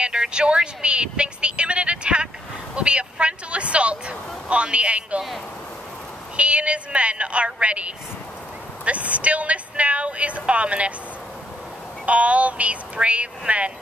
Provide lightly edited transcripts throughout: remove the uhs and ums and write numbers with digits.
Commander George Meade thinks the imminent attack will be a frontal assault on the angle. He and his men are ready. The stillness now is ominous. All these brave men.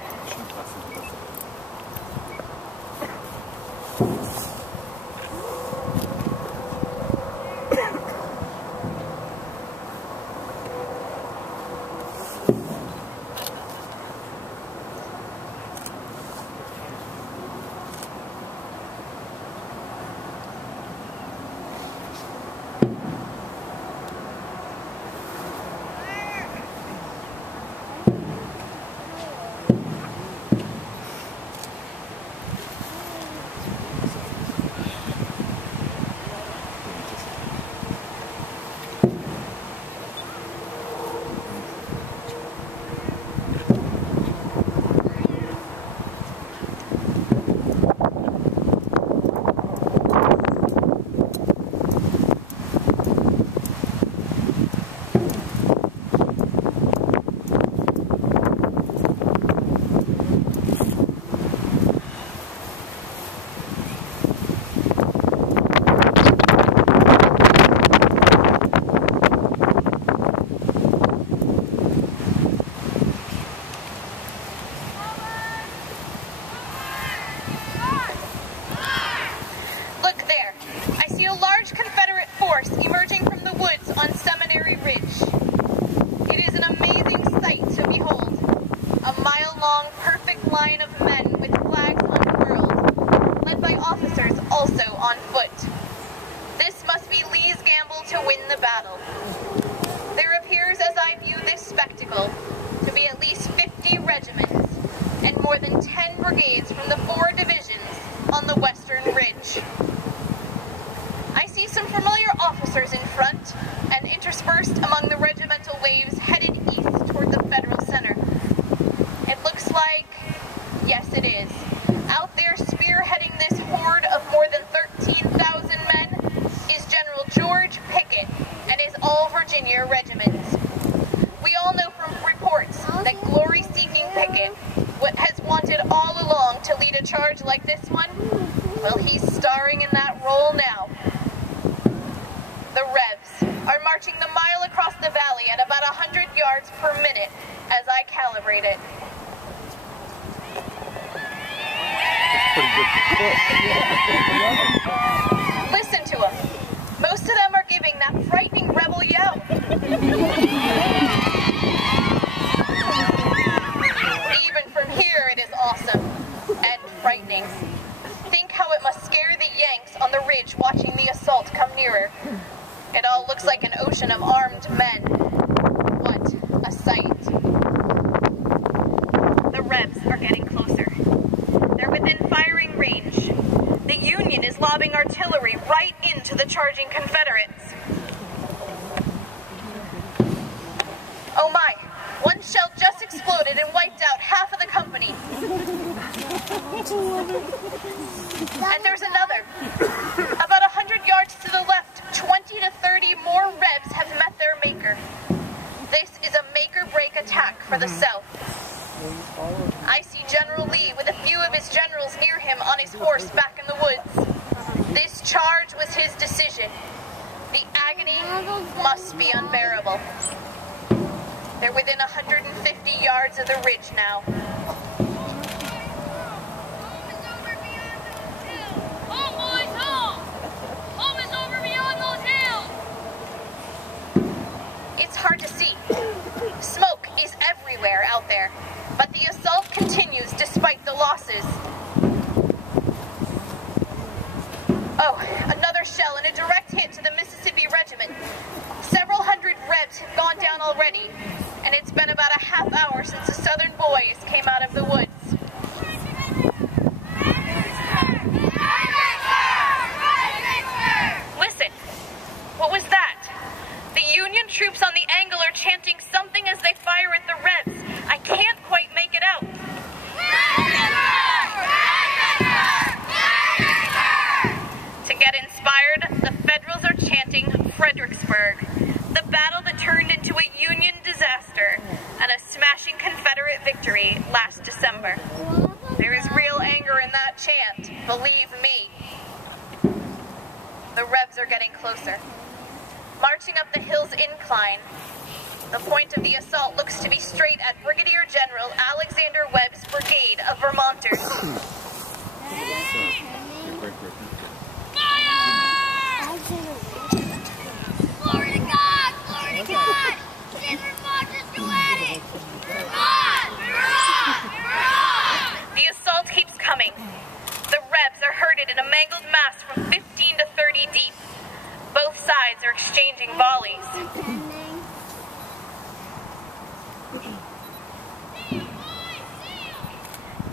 Listen to them. Most of them are giving that frightening rebel yell. Even from here it is awesome and frightening. Think how it must scare the Yanks on the ridge watching the assault come nearer. It all looks like an ocean of armed men. What a sight. The Rebs are getting closer. They're within firing range. The Union is lobbing artillery right into the charging Confederates. Oh my, one shell just exploded and wiped out half of the company. And there's another. About 100 yards to the left, 20 to 30 more Rebs have met their maker. This is a make-or-break attack for the South. I see General Lee with a few of his generals near him on his horse back in the woods. This charge was his decision. The agony must be unbearable. They're within 150 yards of the ridge now. It's hard to see. Smoke is everywhere out there, but the assault continues despite the losses. Oh, another shell and a direct hit to the Mississippi Regiment. Several hundred Rebs have gone down already, and it's been about a half hour since the Southern boys came out of the woods. Listen, what was that? The Union troops on the angle are chanting something as they fire at the Rebs. I can't quite make it out. To get inspired, the Federals are chanting Fredericksburg, the battle that believe me. The Rebs are getting closer. Marching up the hill's incline, the point of the assault looks to be straight at Brigadier General Alexander Webb's brigade of Vermonters. Glory to God! Glory to God! Save Vermonters to it! Vermont! The assault keeps coming. The Rebs are herded in a mangled mass from 15 to 30 deep. Both sides are exchanging volleys.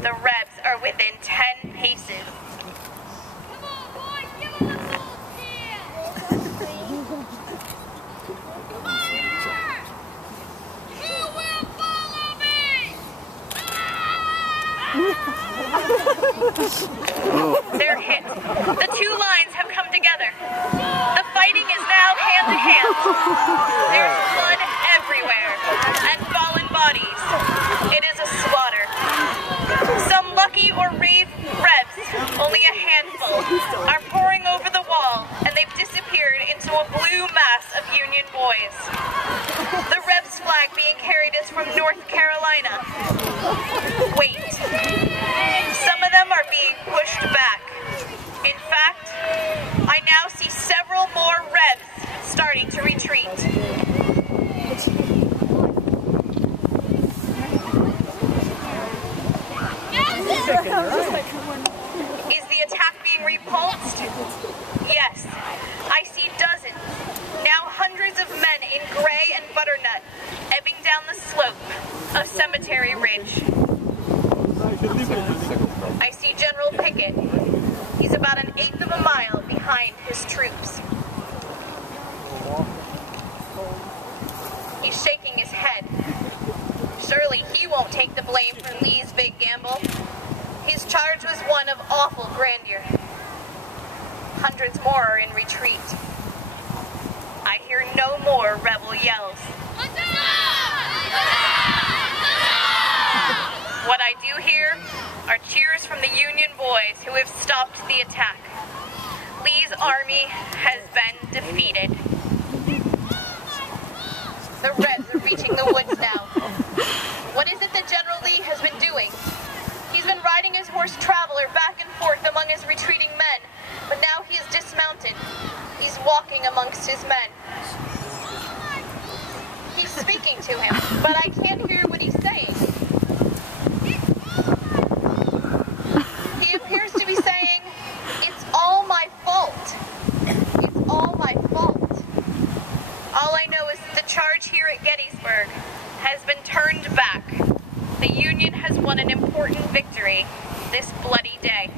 The Rebs are within 10 paces. Come on, boys! Give them the full steal! Fire! Who will follow me? They're hit. The two lines have come together. The fighting is now hand to hand. There's blood everywhere and fallen bodies. It is a slaughter. Some lucky or brave Rebs, only a handful, are pouring over the wall, and they've disappeared into a blue mass of Union boys. The Rebs flag being carried is from North Carolina. Wait. Some of them are being pushed back. In fact, I now see several more Rebs starting to retreat. Is the attack being repulsed? Yes. I see dozens, now hundreds of men in gray and butternut, ebbing down the slope of Cemetery Ridge. I see General Pickett. He's about an eighth of a mile behind his troops. He's shaking his head. Surely he won't take the blame for Lee's big gamble. His charge was one of awful grandeur. Hundreds more are in retreat. I hear no more rebel yells. What I do hear are cheers from the Union boys who have stopped the attack. Lee's army has been defeated. The Rebs are reaching the woods now. What is it that General Lee has been doing? He's been riding his horse Traveler back and forth among his retreating men, but now he is dismounted. He's walking amongst his men. He's speaking to him, but I can't hear what he's saying. He appears to be saying, "It's all my fault. It's all my fault." All I know is that the charge here at Gettysburg has been turned back. The Union has won an important victory this bloody day.